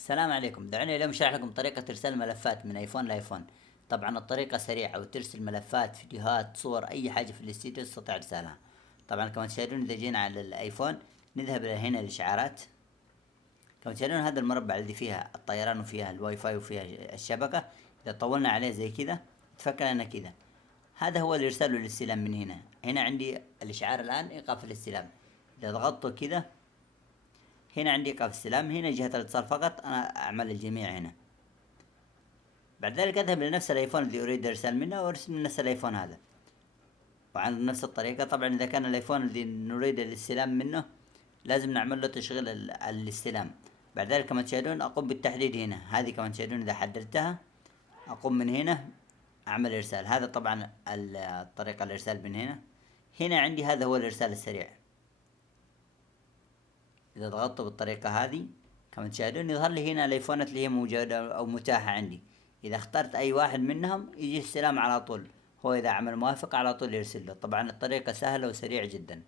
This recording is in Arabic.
السلام عليكم. دعوني اليوم اشرح لكم طريقة ارسال ملفات من ايفون لايفون. طبعا الطريقة سريعة وترسل ملفات، فيديوهات، صور، اي حاجة في الاستديو تستطيع ارسالها. طبعا كما تشاهدون اذا جينا على الايفون نذهب الى هنا الاشعارات. كما تشاهدون هذا المربع الذي فيها الطيران وفيها الواي فاي وفيها الشبكة، اذا طولنا عليه زي كذا تفك لنا كذا. هذا هو الارسال والاستلام من هنا. هنا عندي الاشعار الان ايقاف الاستلام، اذا ضغطت كذا هنا عندي ايقاف استلام، هنا جهة الاتصال فقط، انا اعمل الجميع هنا. بعد ذلك اذهب لنفس الايفون الذي اريد ارسال منه وارسل من نفس الايفون هذا. طبعا بنفس الطريقة. طبعا اذا كان الايفون الذي نريد الاستلام منه لازم نعمل له تشغيل الاستلام. بعد ذلك كما تشاهدون اقوم بالتحديد هنا، هذه كما تشاهدون اذا حددتها اقوم من هنا اعمل ارسال. هذا طبعا الطريقة الارسال من هنا. هنا عندي هذا هو الارسال السريع، اذا ضغطت بالطريقة هذه كما تشاهدون يظهر لي هنا الايفونات اللي هي موجودة او متاحة عندي. اذا اخترت اي واحد منهم يجي السلام على طول، هو اذا عمل موافقة على طول يرسل له. طبعا الطريقة سهلة وسريعة جدا.